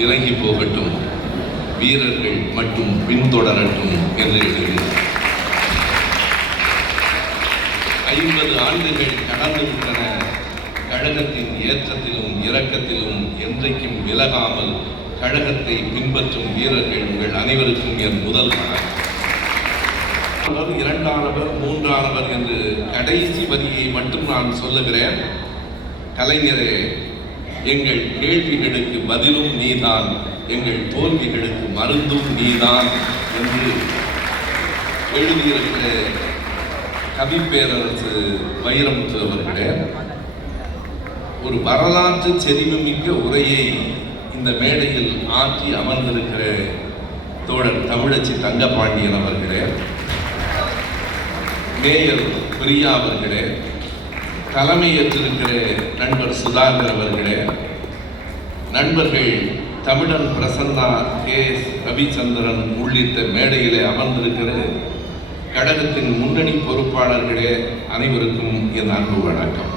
விலகி போகட்டும், வீரர்கள் மட்டும் பின்தொடரட்டும் என்று எழுதினார். 50 ஆண்டுகள் கடந்து விட்டன. கழகத்தின் ஏற்றத்திலும் இறக்கத்திலும் என்றைக்கும் விலகாமல் கழகத்தை பின்பற்றும் வீரர்கள் உங்கள் அனைவருக்கும் என் முதல் வணக்கம். இரண்டானவர், மூன்றானவர் என்று கடைசி வரியை மட்டும் நான் சொல்லுகிறேன். கலைஞரே, எங்கள் கேள்விகளுக்கு பதிலும் நீதான், எங்கள் தோல்விகளுக்கு மருந்தும் நீதான் என்று எழுதியிருக்கிற கவிப்பேரரசு வைரமுத்து அவர்களே, ஒரு வரலாற்று செறிவுமிக்க உரையை இந்த மேடையில் ஆற்றி அமர்ந்திருக்கிற தோழர் தமிழச்சி தங்கபாண்டியன் அவர்களே, மேயர் பிரியா அவர்களே, தலைமையேற்றிருக்கிற நண்பர் சுதாகர் அவர்களே, நண்பர்கள் தமிழன் பிரசன்னா, KS ரவிச்சந்திரன் உள்ளிட்ட மேடையிலே அமர்ந்திருக்கிற கழகத்தின் முன்னணி பொறுப்பாளர்களே, அனைவருக்கும் என் அன்பு வணக்கம்.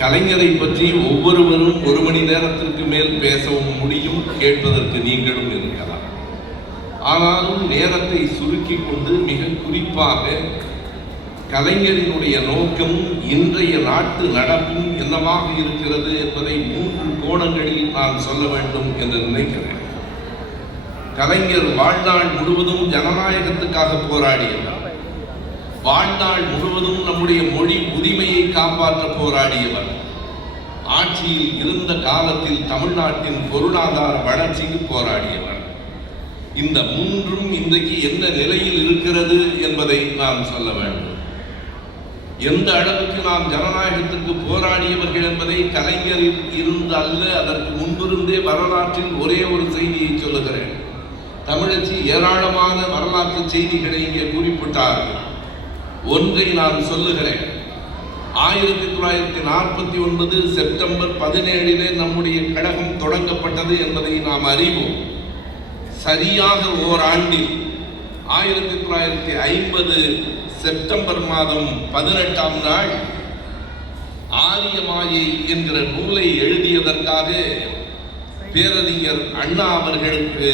கலைஞரை பற்றி ஒவ்வொருவரும் 1 மணி நேரத்திற்கு மேல் பேசவும் முடியும், கேட்பதற்கு நீங்களும் இருக்கலாம். ஆனாலும் நேரத்தை சுருக்கி கொண்டு மிக குறிப்பாக கலைஞரினுடைய நோக்கம், இன்றைய நாட்டு நடப்பும் என்னவாக இருக்கிறது என்பதை 3 கோணங்களில் நான் சொல்ல வேண்டும் என்று நினைக்கிறேன். கலைஞர் வாழ்நாள் முழுவதும் ஜனநாயகத்துக்காக போராடியவர். வாழ்நாள் முழுவதும் நம்முடைய மொழி உரிமையை காப்பாற்ற போராடியவர். ஆட்சியில் இருந்த காலத்தில் தமிழ்நாட்டின் பொருளாதார வளர்ச்சிக்கு போராடியவர். இந்த 3ம் இன்றைக்கு எந்த நிலையில் இருக்கிறது என்பதை நாம் சொல்ல வேண்டும். எந்த அளவுக்கு நாம் ஜனநாயகத்திற்கு போராடியவர்கள் என்பதை கலைஞரில் இருந்து அல்ல, அதற்கு முன்பிருந்தே வரலாற்றில் ஒரே ஒரு செய்தியை சொல்லுகிறேன். தமிழச்சி ஏராளமான வரலாற்று செய்திகளை இங்கே குறிப்பிட்டார்கள். ஒன்றை நான் சொல்லுகிறேன். 1949 செப்டம்பர் 17 நம்முடைய கழகம் தொடங்கப்பட்டது என்பதை நாம் அறிவோம். சரியாக ஓராண்டில் 1950 செப்டம்பர் மாதம் 18ஆம் நாள் ஆரியமாயை என்கிற நூலை எழுதியதற்காக பேரறிஞர் அண்ணா அவர்களுக்கு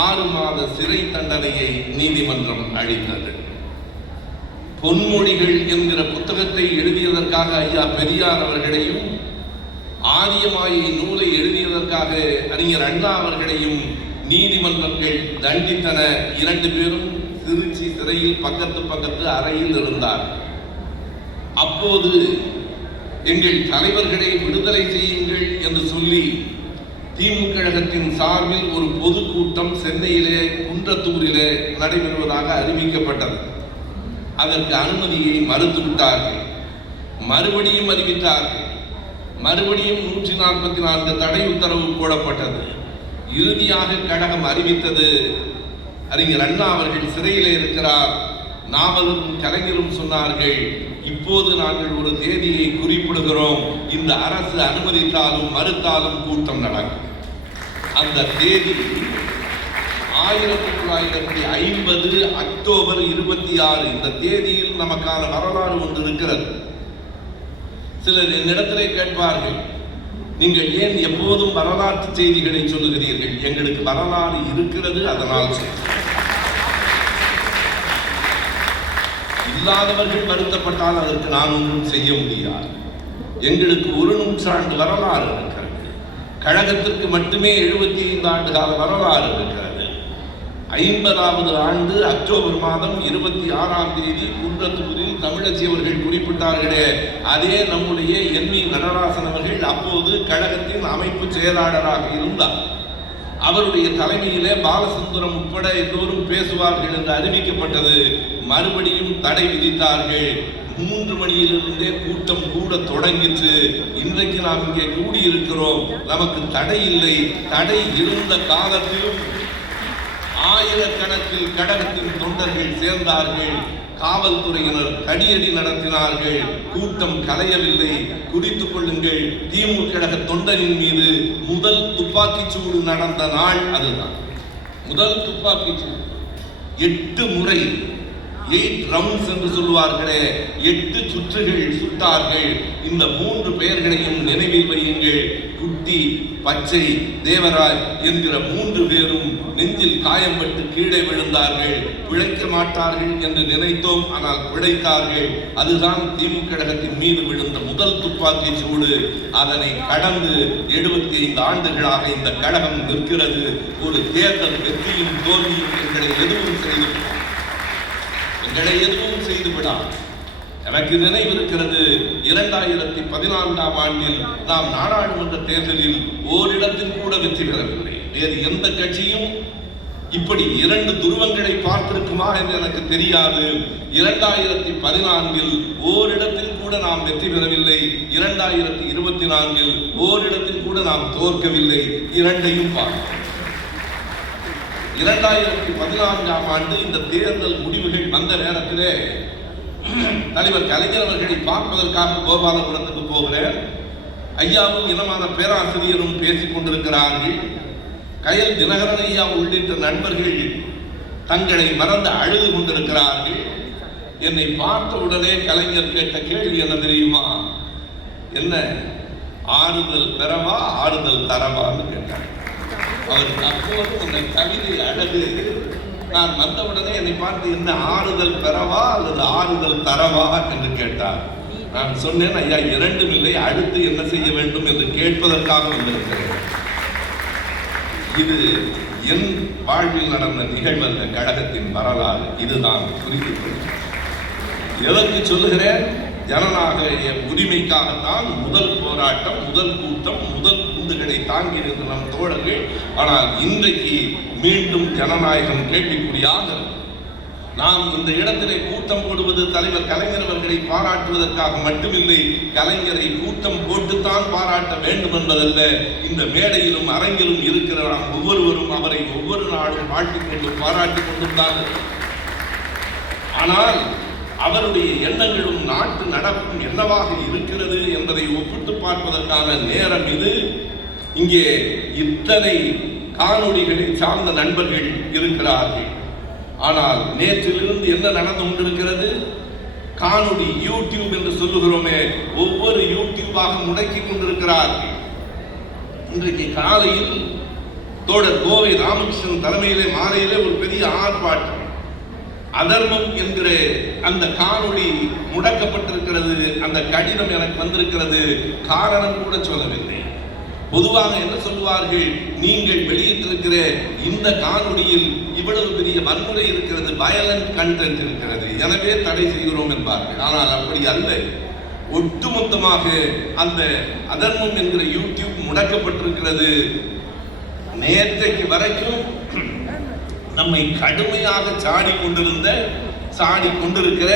6 மாத சிறை தண்டனையை நீதிமன்றம் அளித்தது. பொன்மொழிகள் என்கிற புத்தகத்தை எழுதியதற்காக ஐயா பெரியார் அவர்களையும், ஆரியமாயை நூலை எழுதியதற்காக அறிஞர் அண்ணா அவர்களையும் நீதிமன்றங்கள் தண்டித்தன. 2 பேரும் திருச்சி சிறையில் பக்கத்து அறையில் இருந்தார். அப்போது எங்கள் தலைவர்களை விடுதலை செய்யுங்கள் என்று சொல்லி திமுக கழகத்தின் சார்பில் ஒரு பொதுக்கூட்டம் சென்னையிலே குன்றத்தூரிலே நடைபெறுவதாக அறிவிக்கப்பட்டது. அதற்கு அனுமதியை மறுத்துவிட்டார்கள். மறுபடியும் அறிவித்தார்கள். மறுபடியும் 144 தடை உத்தரவு போடப்பட்டது. இறுதியாக கழகம் அறிவித்தது, அறிஞர் அண்ணா அவர்கள் சிறையிலே இருக்கிறார். நாவலும் கலைஞரும் சொன்னார்கள், இப்போது நாங்கள் ஒரு தேதியை குறிப்பிடுகிறோம், இந்த அரசு அனுமதித்தாலும் மறுத்தாலும் கூட்டம் நடக்கும். அந்த தேதி 1950 அக்டோபர் 26. இந்த தேதியில் நமக்கான வரலாறு ஒன்று இருக்கிறது. சிலர் என்னிடத்திலே கேட்பார்கள், நீங்கள் ஏன் எப்போதும் வரலாற்று செய்திகளை சொல்லுகிறீர்கள்? எங்களுக்கு வரலாறு இருக்கிறது, அதனால் இல்லாதவர்கள் வருத்தப்பட்டால் அதற்கு நான் ஒன்றும் செய்ய முடியாது. எங்களுக்கு 1 நூற்றாண்டு வரலாறு இருக்கிறது. கழகத்திற்கு மட்டுமே 75 ஆண்டு கால வரலாறு இருக்கிறது. 50வது ஆண்டு அக்டோபர் மாதம் 26ஆம் தேதி குன்றத்தூரில் தமிழச்சி அவர்கள் குறிப்பிட்டார்களே, அதே நம்முடைய NV நடராசன் அவர்கள் அப்போது கழகத்தின் அமைப்பு செயலாளராக இருந்தார். அவருடைய தலைமையிலே பாலசுந்தரம் உட்பட எல்லோரும் பேசுவார்கள் என்று அறிவிக்கப்பட்டது. மறுபடியும் தடை விதித்தார்கள். 3 மணியிலிருந்தே கூட்டம் கூட தொடங்கிற்று. இன்றைக்கு நாம் இங்கே கூடியிருக்கிறோம், நமக்கு தடை இல்லை. தடை இருந்த காலத்திலும் ஆயிரக்கணக்கில் கழகத்தின் தொண்டர்கள் சேர்ந்தார்கள். காவல்துறையினர் தடியடி நடத்தினார்கள். கூட்டம் கலையவில்லை. குறித்துக் கொள்ளுங்கள், திமுக கழக தொண்டரின் மீது முதல் துப்பாக்கிச்சூடு நடந்த நாள் அதுதான். முதல் துப்பாக்கிச்சூடு 8 முறை 8 ரவுண்ட்ஸ் என்று சொல்லுவார்களே, 8 சுற்றுகள் சுட்டார்கள். இந்த 3 பெயர்களையும் நினைவில் வையுங்கள். குட்டி, பச்சை, தேவராய் என்கிற 3 பேரும் நெஞ்சில் காயம்பட்டு கீழே விழுந்தார்கள். பிழைக்க மாட்டார்கள் என்று நினைத்தோம், ஆனால் பிழைத்தார்கள். அதுதான் திமுக கழகத்தின் மீது விழுந்த முதல் துப்பாக்கி சூடு. அதனை கடந்து 75 ஆண்டுகளாக இந்த கழகம் நிற்கிறது. ஒரு தேர்தல் வெற்றியும் தோல்வியும் எங்களை எதுவும் செய்துவிடாது. எனக்கு நினைவிருக்கிறது, 2014ஆம் ஆண்டில் நாம் நாடாளுமன்ற தேர்தலில் ஓரிடத்தில் கூட வெற்றி பெறவில்லை. வேறு எந்த கட்சியும் இப்படி 2 துருவங்களை பார்த்திருக்குமா என்று எனக்கு தெரியாது. 2014இல் ஓரிடத்தில் கூட நாம் வெற்றி பெறவில்லை. 2024இல் ஓரிடத்தில் கூட நாம் தோற்கவில்லை. இரண்டையும் பார்த்தோம். 2014ஆம் ஆண்டு இந்த தேர்தல் முடிவுகள் வந்த நேரத்திலே தலைவர் கலைஞர் அவர்களை பார்ப்பதற்காக கோபாலபுரத்துக்கு போகிறேன். ஐயாவும் இனமான பேராசிரியரும் பேசிக் கொண்டிருக்கிறார்கள். கயல் தினகரன் ஐயா உள்ளிட்ட நண்பர்கள் தங்களை மறந்து அழுது கொண்டிருக்கிறார்கள். என்னை பார்த்த உடனே கலைஞர் கேட்ட கேள்வி என்ன தெரியுமா? என்ன, ஆறுதல் பெறவா ஆறுதல் தரவான்னு கேட்டார். அவர் அப்போது அந்த கவிதை அழகு. நான் வந்தவுடனே என்னை பார்த்து என்ன, ஆறுதல் பெறவா அல்லது ஆறுதல் தரவா என்று கேட்டார். நான் சொன்னேன், ஐயா இரண்டும் இல்லை, அடுத்து என்ன செய்ய வேண்டும் என்று கேட்பதற்காக வந்திருக்கிறேன். இது என் வாழ்வில் நடந்த நிகழ்வல்ல, கழகத்தின் வரலாறு. இதுதான் குறிப்பிட்டு எதற்கு சொல்லுகிறேன்? ஜனநாயக உரிமைக்காகத்தான் முதல் போராட்டம், முதல் கூட்டம், முதல் குண்டுகளை தாங்கி இருந்த நம் தோழர்கள். ஆனால் இன்றைக்கு மீண்டும் ஜனநாயகம் கேள்விக்குறியாக. நாம் இந்த இடத்திலே கூட்டம் போடுவது தலைவர் கலைஞர் அவர்களை பாராட்டுவதற்காக மட்டுமில்லை, கலைஞரை கூட்டம் போட்டுத்தான் பாராட்ட வேண்டும் என்பதல்ல. இந்த மேடையிலும் அரங்கிலும் இருக்கிற நாம் ஒவ்வொருவரும் அவரை ஒவ்வொரு நாளும் வாழ்த்திக் கொண்டு பாராட்டிக் கொண்டுதான். ஆனால் அவருடைய எண்ணங்களும் நாட்டு நடப்பும் என்னவாக இருக்கிறது என்பதை ஒப்பிட்டு பார்ப்பதற்கான நேரம் இது. இங்கே இத்தனை காணொளிகளை சார்ந்த நண்பர்கள் இருக்கிறார்கள். ஆனால் நேற்றிலிருந்து என்ன நடந்து கொண்டிருக்கிறது? காணொளி யூடியூப் என்று சொல்லுகிறோமே, ஒவ்வொரு யூடியூபாக முடக்கி கொண்டிருக்கிறார்கள். இன்றைக்கு காலையில் தோழர் கோவை ராமகிருஷ்ணன் தலைமையிலே மாலையிலே ஒரு பெரிய ஆர்ப்பாட்டம். அதர்மம் என்கிற அந்த காணொளி முடக்கப்பட்டிருக்கிறது. அந்த கடிதம் எனக்கு வந்திருக்கிறது. காரணம் கூட சொல்லவில்லை. பொதுவாக என்ன சொல்வார்கள்? நீங்கள் வெளியிட்டிருக்கிற இந்த காணொளியில் இவ்வளவு பெரிய வன்முறை இருக்கிறது, வயலண்ட் கண்டென்ட் இருக்கிறது, எனவே தடை செய்கிறோம் என்பார்கள். ஆனால் அப்படி அல்ல. ஒட்டுமொத்தமாக அந்த அதர்மம் என்கிற யூடியூப் முடக்கப்பட்டிருக்கிறது. நேற்றைக்கு வரைக்கும் நம்மை கடுமையாக சாடி கொண்டிருக்கிற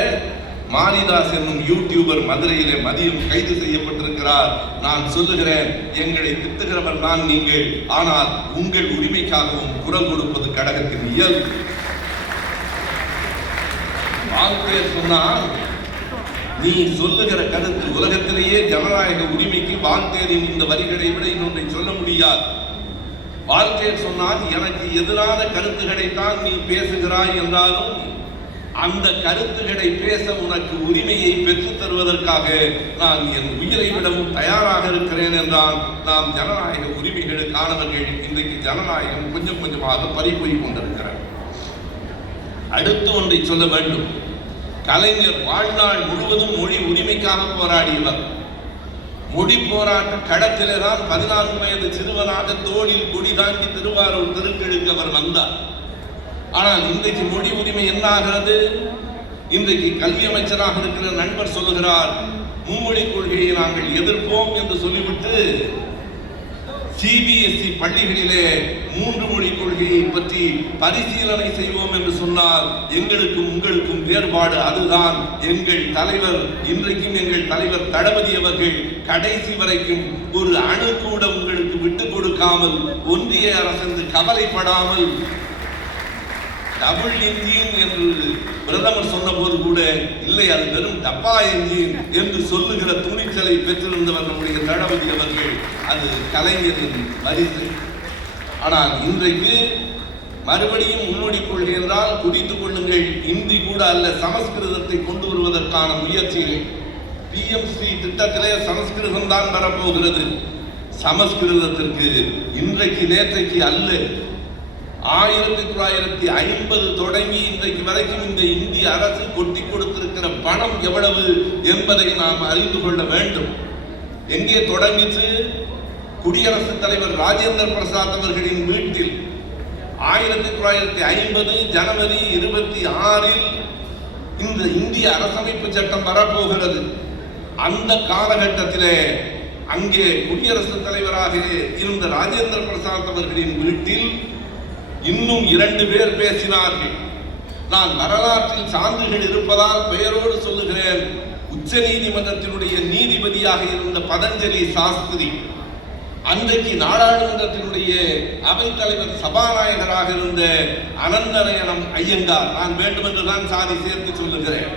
மாரிதாஸ் என்னும் யூடியூபர் மதுரையிலே மதியம் கைது செய்யப்பட்டிருக்கிறார். நான் சொல்லுகிறேன், எங்களை திட்டுகிறவர் தான் நீங்கள், ஆனால் உங்கள் உரிமைக்காகவும் குரல் கொடுப்பது கழகத்தின் இயல்பு. வாழ்க்கையர் சொன்னால், நீ சொல்லுகிற கருத்து உலகத்திலேயே ஜனநாயக உரிமைக்கு வாழ்க்கையரின் இந்த வரிகளை விட இன்னொன்றை சொல்ல முடியாது. வாழ்க்கையர் சொன்னால், எனக்கு எதிரான கருத்துக்களைத்தான் நீ பேசுகிறாய் என்றாலும் அந்த கருத்துக்களை பேச உனக்கு உரிமையை பெற்றுத் தருவதற்காக நான் என் உயிரை விடவும் தயாராக இருக்கிறேன் என்றால், நாம் ஜனநாயக உரிமைகளுக்கானவர்கள். இன்றைக்கு ஜனநாயகம் கொஞ்சம் கொஞ்சமாக பறிபோய் கொண்டிருக்கிறார். அடுத்து ஒன்றை சொல்ல வேண்டும். கலைஞர் வாழ்நாள் முழுவதும் மொழி உரிமைக்காக போராடியவர். மொழி போராட்ட களத்திலே தான் 14 வயது சிறுவனாக தோளில் கொடி தாங்கி திருவாரூர் தெருக்களுக்கு அவர் வந்தார். ஆனால் இன்றைக்கு மொழி உரிமை என்ன ஆகிறது? இன்றைக்கு கல்வி அமைச்சராக இருக்கிற நண்பர் சொல்லுகிறார், மும்மொழி கொள்கையை நாங்கள் எதிர்ப்போம் என்று சொல்லிவிட்டு சிபிஎஸ்இ பள்ளிகளிலே 3 மொழி கொள்கையை பற்றி பரிசீலனை செய்வோம் என்று சொன்னால், எங்களுக்கும் உங்களுக்கும் வேறுபாடு அதுதான். எங்கள் தலைவர், இன்றைக்கும் எங்கள் தலைவர் தளபதி அவர்கள் கடைசி வரைக்கும் ஒரு அணு கூட உங்களுக்கு விட்டுக் கொடுக்காமல், ஒன்றிய அரசு கவலைப்படாமல் டபுள் என்ஜின் என்று பிரதமர் சொன்ன போது கூட இல்லை, அது வெறும் டப்பா என்ஜின் என்று சொல்லுகிற துணிச்சலை பெற்றிருந்தவர் நம்முடைய தளபதி அவர்கள். அது கலைஞரின் வரிசை. ஆனால் இன்றைக்கு மறுபடியும் முன்னோடி கொள்கை என்றால் குறித்துக் கொள்ளுங்கள், இந்தி கூட அல்ல, சமஸ்கிருதத்தை கொண்டு வருவதற்கான முயற்சிகள். PMC திட்டத்திலே சமஸ்கிருதம் தான் வரப்போகிறது. சமஸ்கிருதத்திற்கு இன்றைக்கு நேற்றைக்கு அல்ல, 1950 தொடங்கி இன்றைக்கு வரைக்கும் இந்த இந்திய அரசு கொட்டி கொடுத்திருக்கிற பணம் எவ்வளவு என்பதை நாம் அறிந்து கொள்ள வேண்டும். எங்கே தொடங்கிச்சு? குடியரசுத் தலைவர் ராஜேந்திர பிரசாத் அவர்களின் வீட்டில் 1950 ஜனவரி 26 இந்த இந்திய அரசமைப்பு சட்டம் வரப்போகிறது. அந்த காலகட்டத்திலே அங்கே குடியரசுத் தலைவராக இருந்த ராஜேந்திர பிரசாத் அவர்களின் வீட்டில் இன்னும் 2 பேர் பேசினார்கள். நான் வரலாற்றில் சான்றுகள் இருப்பதால் பெயரோடு சொல்லுகிறேன். உச்ச நீதிமன்றத்தினுடைய நீதிபதியாக இருந்த பதஞ்சலி சாஸ்திரி, அன்றைக்கு நாடாளுமன்றத்தினுடைய அவைத்தலைவர் சபாநாயகராக இருந்த அனந்தநயனம் ஐயங்கார், நான் வேண்டுமென்றுதான் சாதி சேர்த்து சொல்லுகிறேன்,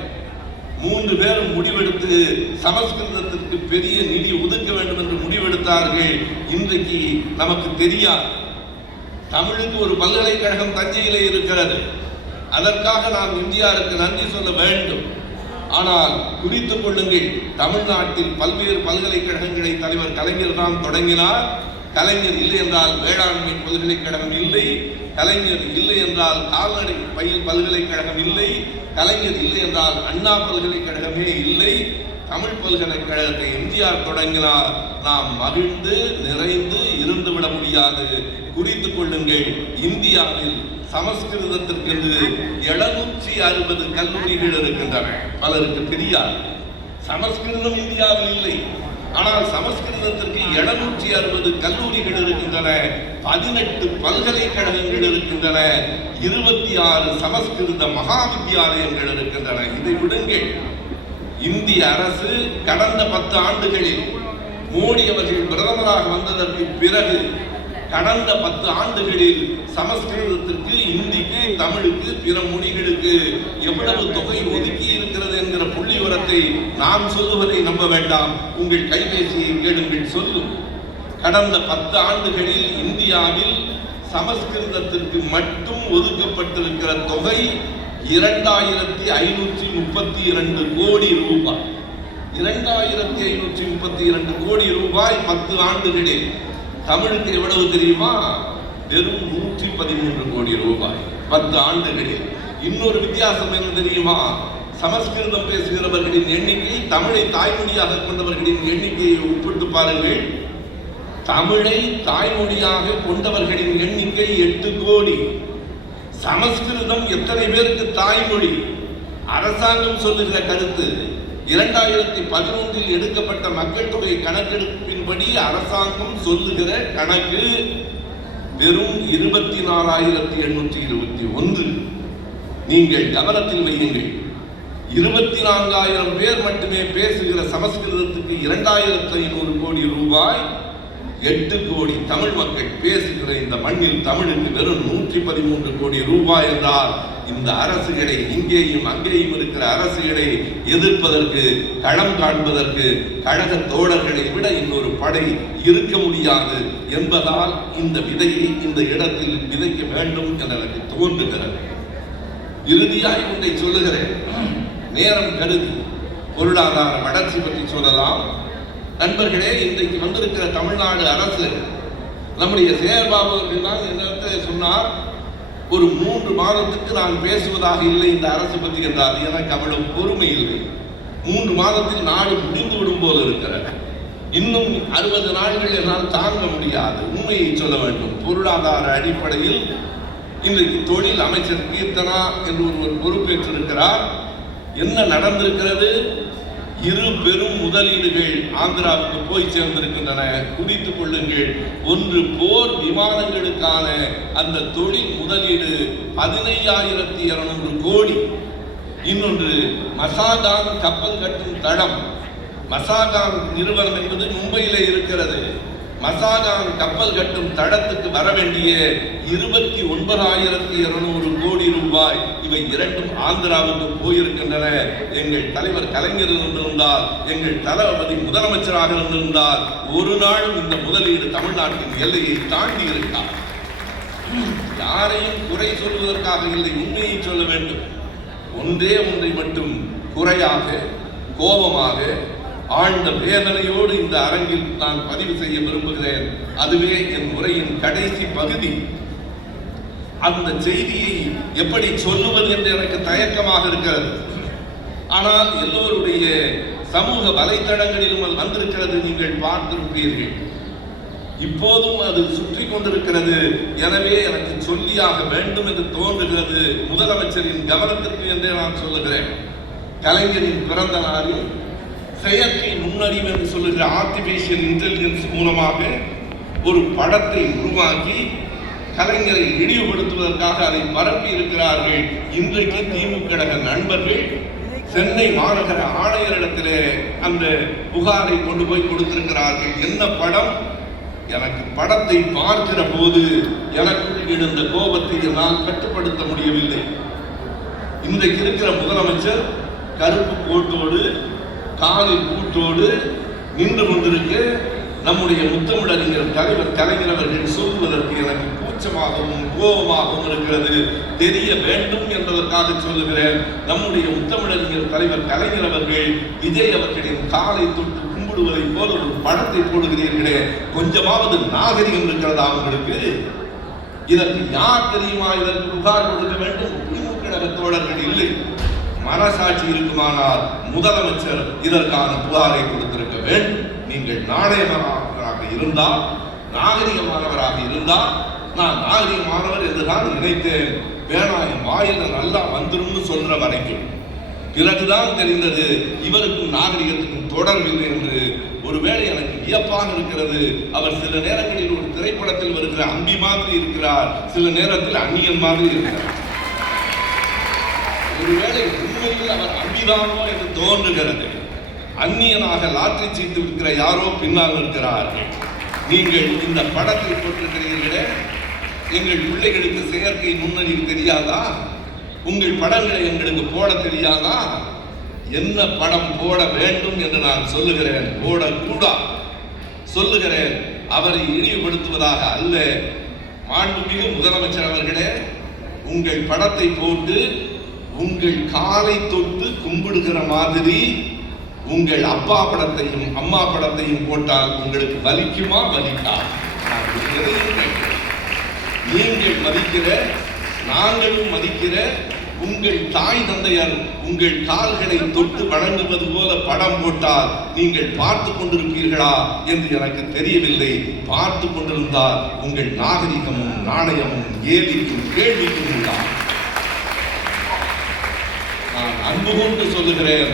3 பேரும் முடிவெடுத்து சமஸ்கிருதத்திற்கு பெரிய நிதி ஒதுக்க வேண்டும் என்று முடிவெடுத்தார்கள். இன்றைக்கு நமக்கு தெரியாது. தமிழுக்கு ஒரு பல்கலைக்கழகம் தஞ்சையிலே இருக்கிறது. அதற்காக நாம் இந்தியாவுக்கு நன்றி சொல்ல வேண்டும். ஆனால் குறித்துக் கொள்ளுங்கள், தமிழ்நாட்டில் பல்வேறு பல்கலைக்கழகங்களை தலைவர் கலைஞர் தான் தொடங்கினார். கலைஞர் இல்லை என்றால் வேளாண்மை பல்கலைக்கழகம் இல்லை, கலைஞர் இல்லை என்றால் கால்நடை பயில் பல்கலைக்கழகம் இல்லை, கலைஞர் இல்லை என்றால் அண்ணா பல்கலைக்கழகமே இல்லை. தமிழ் பல்கலைக்கழகத்தை எம்ஜிஆர் தொடங்கினார். நாம் மகிழ்ந்து நிறைந்து இருந்துவிட முடியாது. குறித்துக் கொள்ளுங்கள், இந்தியாவில் சமஸ்கிருதத்திற்கு 760 கல்லூரிகள் இருக்கின்றன. பலருக்கு தெரியாது, சமஸ்கிருதம் இந்தியாவில் இல்லை. ஆனால் சமஸ்கிருதத்திற்கு 760 கல்லூரிகள் இருக்கின்றன, 18 பல்கலைக்கழகங்கள் இருக்கின்றன, 26 சமஸ்கிருத மகாவித்யாலயங்கள் இருக்கின்றன. இதை விடுங்கள், இந்திய அரசு கடந்த 10 ஆண்டுகளில் மோடி அவர்கள் பிரதமராக வந்ததற்கு பிறகு கடந்த 10 ஆண்டுகளில் சமஸ்கிருதத்திற்கு, இந்திக்கு, தமிழுக்கு, பிற மொழிகளுக்கு எவ்வளவு தொகை ஒதுக்கி இருக்கிறது என்கிற புள்ளி விவரத்தை நாம் சொல்லுவதை நம்ப வேண்டாம். உங்கள் கைபேசியை கேளுங்கள், சொல்லும். கடந்த 10 ஆண்டுகளில் இந்தியாவில் சமஸ்கிருதத்திற்கு மட்டும் ஒதுக்கப்பட்டிருக்கிற தொகை 2532 கோடி ரூபாய். 2532 கோடி ரூபாய் 10 ஆண்டுகளில். தமிழுக்கு எவ்வளவு தெரியுமா? வெறும் 113 கோடி ரூபாய் 10 ஆண்டுகளில். இன்னொரு வித்தியாசம் என்ன தெரியுமா? சமஸ்கிருதம் பேசுகிறவர்களின் எண்ணிக்கை தமிழை தாய்மொழியாக கொண்டவர்களின் எண்ணிக்கையை ஒப்பிட்டு பாருங்கள். தமிழை தாய்மொழியாக கொண்டவர்களின் எண்ணிக்கை 8 கோடி. சமஸ்கிருதம் எத்தனை பேருக்கு தாய்மொழி? அரசாங்கம் சொல்லுகிற கருத்து, 2011 எடுக்கப்பட்ட மக்கள் தொகை கணக்கெடுப்பின்படி அரசாங்கம் சொல்லுகிற கணக்கு வெறும் 24,821. நீங்கள் கவனத்தில் வையுங்கள், 24,000 பேர் மட்டுமே பேசுகிற சமஸ்கிருதத்துக்கு 2,500 கோடி ரூபாய். 8 கோடி தமிழ் மக்கள் பேசுகிற இந்த மண்ணில் தமிழுக்கு வெறும் 113 கோடி ரூபாய் என்றால், இந்த அரசுகளை, இங்கேயும் அங்கேயும் இருக்கிற அரசுகளை எதிர்ப்பதற்கு, களம் காண்பதற்கு கழக தோழர்களை விட இன்னொரு படை இருக்க முடியாது என்பதால் இந்த விதையை இந்த இடத்தில் விதைக்க வேண்டும் என எனக்கு தோன்றுகிறது. இறுதியாய் ஒன்றை சொல்லுகிறேன், நேரம் கருதி. பொருளாதார வளர்ச்சி பற்றி சொல்லலாம். நண்பர்களே, இன்றைக்கு வந்திருக்கிற தமிழ்நாடு அரசு, நம்முடைய சேகர்பாபு அவர்கள் தான் என்னிடத்தை சொன்னார், ஒரு 3 மாதத்துக்கு நான் பேசுவதாக இல்லை இந்த அரசு பற்றி என்றார். எனக்கு அவ்வளவு பொறுமை இல்லை. 3 மாதத்தில் நாடு முடிந்து விடும் போது இருக்கிறது. இன்னும் 60 நாட்கள் என்னால் தாங்க முடியாது. உண்மையை சொல்ல வேண்டும். பொருளாதார அடிப்படையில் இன்றைக்கு தொழில் அமைச்சர் கீர்த்தனா என்று ஒருவர் பொறுப்பேற்றிருக்கிறார். என்ன நடந்திருக்கிறது? 2 பெரும் முதலீடுகள் ஆந்திராவுக்கு போய் சேர்ந்திருக்கின்றன. குறித்துக் கொள்ளுங்கள். ஒன்று, போர் விமானங்களுக்கான அந்த தொழில் முதலீடு 15,200 கோடி. இன்னொன்று, மசாகான் கப்பல் கட்டும் தடம். மசாகான் நிறுவனம் என்பது மும்பையிலே இருக்கிறது. மசாகான் கப்பல் கட்டும் தடத்துக்கு வர வேண்டிய 29,200 கோடி ரூபாய், இவை 2ம் ஆந்திராவுக்கு போயிருக்கின்றன. எங்கள் தலைவர் கலைஞர் இருந்திருந்தால், எங்கள் தளபதி முதலமைச்சராக இருந்திருந்தால், ஒரு நாளும் இந்த முதலீடு தமிழ்நாட்டின் எல்லையை தாண்டி இருக்கார். யாரையும் குறை சொல்வதற்காக இல்லை, உண்மையை சொல்ல வேண்டும். ஒன்றே ஒன்றை மட்டும் குறையாக, கோபமாக, ஆழ்ந்த வேதனையோடு இந்த அரங்கில் நான் பதிவு செய்ய விரும்புகிறேன். அதுவே என் உரையின் கடைசி பகுதி. அந்த செய்தியை எப்படி சொல்லுவது என்று எனக்கு தயக்கமாக இருக்கிறது. ஆனால் எல்லோருடைய சமூக வலைத்தளங்களிலும் அது வந்திருக்கிறது, நீங்கள் பார்த்திருப்பீர்கள். இப்போதும் அது சுற்றி கொண்டிருக்கிறது. எனவே எனக்கு சொல்லியாக வேண்டும் என்று தோன்றுகிறது. முதலமைச்சரின் கவனத்திற்கு என்றே நான் சொல்லுகிறேன். கலைஞரின் பிறந்த நாளில் செயற்கை நுண்ணறிவு என்று சொல்லுகிற ஆர்டிபிஷியல் இன்டெலிஜென்ஸ் மூலமாக ஒரு படத்தை உருவாக்கி கலைஞரை இழிவுபடுத்துவதற்காக அதை பரப்பி இருக்கிறார்கள். இன்றைக்கு திமுக நண்பர்கள் சென்னை மாநகர ஆணையரிடத்திலே அந்த புகாரை கொண்டு போய் கொடுத்திருக்கிறார்கள். என்ன படம்? எனக்கு படத்தை பார்க்கிற போது எனக்குள் எழுந்த கோபத்தை என்னால் கட்டுப்படுத்த முடியவில்லை. இன்றைக்கு இருக்கிற முதலமைச்சர் கருப்பு கோட்டோடு காலில் கூட்டோடு நின்று கொண்டிருக்க நம்முடைய முத்தமிழறிஞர் தலைவர் கலைஞர் அவர்கள் சொல்வதற்கு எனக்கு கூச்சமாகவும் கோபமாகவும் இருக்கிறது. தெரிய வேண்டும் என்பதற்காக சொல்லுகிறேன். நம்முடைய முத்தமிழறிஞர் தலைவர் கலைஞர் அவர்கள் விஜய் அவர்களின் காலை தொட்டு கும்பிடுவதை போல ஒரு படத்தை போடுகிறீர்களே, கொஞ்சமாவது நாகரிகம் இருக்கிறதா உங்களுக்கு? இதற்கு யார் தெரியுமா இதற்கு புகார் கொடுக்க வேண்டும்? திமுக தோழர்கள் இல்லை. மனசாட்சி இருக்குமானால் முதலமைச்சர் இதற்கான புகாரை கொடுத்திருக்க வேண்டும். நீங்கள் நாணயமானவராக இருந்தால், நாகரிகமானவராக இருந்தால், நான் நாகரிகமானவர் என்றுதான் நினைத்தேன். வேணாயம் வாயில நல்லா வந்துடும் சொல்ற வரைக்கும் பிறகுதான் தெரிந்தது இவருக்கும் நாகரிகத்துக்கும் தொடர்பில்லை என்று. ஒருவேளை எனக்கு வியப்பாக இருக்கிறது. அவர் சில நேரங்களில் ஒரு திரைப்படத்தில் வருகிற அம்பி மாதிரி இருக்கிறார், சில நேரத்தில் அந்நியன் மாதிரி இருக்கிறார். ஒருவேளை உண்மையில் அவர் அம்பிதானோ என்று தோன்றுகிறது. அந்நியனாக லாட்டரி சீட்டு விற்கிற யாரோ பின்னால் இருக்கிறார்கள். நீங்கள் இந்த படத்தை போட்டிருக்கிறீர்களே, எங்கள் பிள்ளைகளுக்கு செயற்கை நுண்ணறிவு தெரியாதா? உங்கள் படங்களை எங்களுக்கு போட தெரியாதா? என்ன படம் போட வேண்டும் என்று நான் சொல்லுகிறேன், போடக்கூடா சொல்லுகிறேன். அவரை இழிவுபடுத்துவதாக அல்ல. மாண்புமிகு முதலமைச்சர் அவர்களே, உங்கள் படத்தை போட்டு உங்கள் காலை தொட்டு கும்பிடுகிற மாதிரி உங்கள் அப்பா படத்தையும் அம்மா படத்தையும் போட்டால் உங்களுக்கு வலிக்குமா? வலிக்கா? நீங்கள் மதிக்கிற, நாங்களும் மதிக்கிற உங்கள் தாய் தந்தையர் உங்கள் கால்களை தொட்டு வணங்குவது போல படம் போட்டால் நீங்கள் பார்த்து கொண்டிருப்பீர்களா என்று எனக்கு தெரியவில்லை. பார்த்து கொண்டிருந்தால் உங்கள் நாகரிகமும் நாணயமும் ஏதிக்கும் கேள்விக்கும் உண்டாம். நான் அன்பு கொண்டு சொல்லுகிறேன்,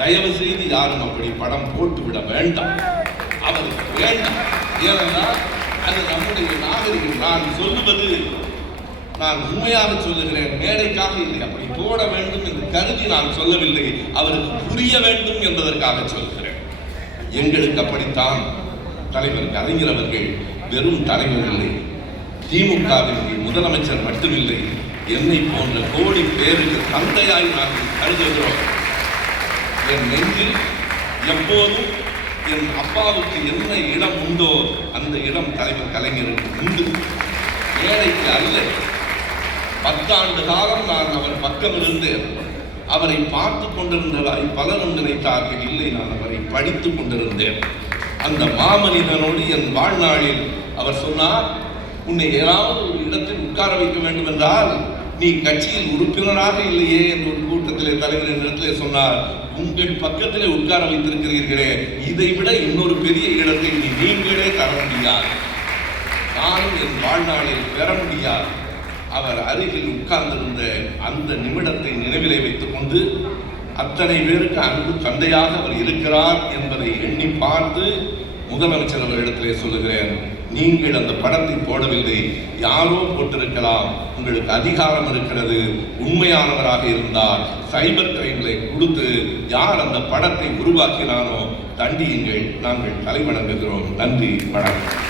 தயவு செய்து யாரும் அப்படி படம் போட்டு விட வேண்டாம். அவருக்கு வேண்டாம். ஏனென்றால் அது நம்முடைய நாகரிகம். நான் சொல்லுவது, நான் உண்மையாக சொல்லுகிறேன், மேடைக்காக இல்லை. அப்படி போட வேண்டும் என்று கருதி நான் சொல்லவில்லை. அவருக்கு புரிய வேண்டும் என்பதற்காக சொல்கிறேன். எங்களுக்கு அப்படித்தான் தலைவர் கலைஞர் அவர்கள் வெறும் தலைவர் இல்லை, திமுகவிற்கு முதலமைச்சர் மட்டுமில்லை, என்னை போன்ற கோடி பேருக்கு தந்தையாய் நாங்கள் கருதுகிறோம். என் நெஞ்சில் எப்போதும் என் அப்பாவுக்கு என்ன இடம் உண்டோ அந்த இடம் தலைவர் கலைஞருக்கு உண்டு. ஏழைக்கு அல்ல. 10 ஆண்டு காலம் நான் அவர் பக்கம் இருந்தேன். அவரை பார்த்து கொண்டிருந்ததாய் பலரும் நினைத்தார்கள். இல்லை, நான் அவரை படித்துக் கொண்டிருந்தேன். அந்த மாமனிதனோடு என் வாழ்நாளில் அவர் சொன்னார், உன்னை ஏதாவது ஒரு இடத்தில் உட்கார வைக்க வேண்டும் என்றால் நீ கட்சியில் உறுப்பினராக இல்லையே என்று ஒரு கூட்டத்திலே தலைவரின் இடத்திலே சொன்னார். உங்கள் பக்கத்திலே உட்கார வைத்திருக்கிறீர்களே, இதை விட இன்னொரு பெரிய இடத்தை நீங்களே தர முடியாது, நானும் என் வாழ்நாளில் பெற முடியாது. அவர் அருகில் உட்கார்ந்திருந்த அந்த நிமிடத்தை நினைவிலே வைத்துக் கொண்டு அத்தனை பேருக்கு அன்பு தந்தையாக அவர் இருக்கிறார் என்பதை எண்ணி பார்த்து முதலமைச்சர் அவரிடத்திலே சொல்லுகிறேன், நீங்கள் அந்த படத்தை போடவில்லை, யாரோ போட்டிருக்கலாம், உங்களுக்கு அதிகாரம் இருக்கிறது. உண்மையானவராக இருந்தால் சைபர் கிரைம்களை கொடுத்து யார் அந்த படத்தை உருவாக்கினானோ தண்டியுங்கள். நாங்கள் தலைவணங்குகிறோம். நன்றி, வணக்கம்.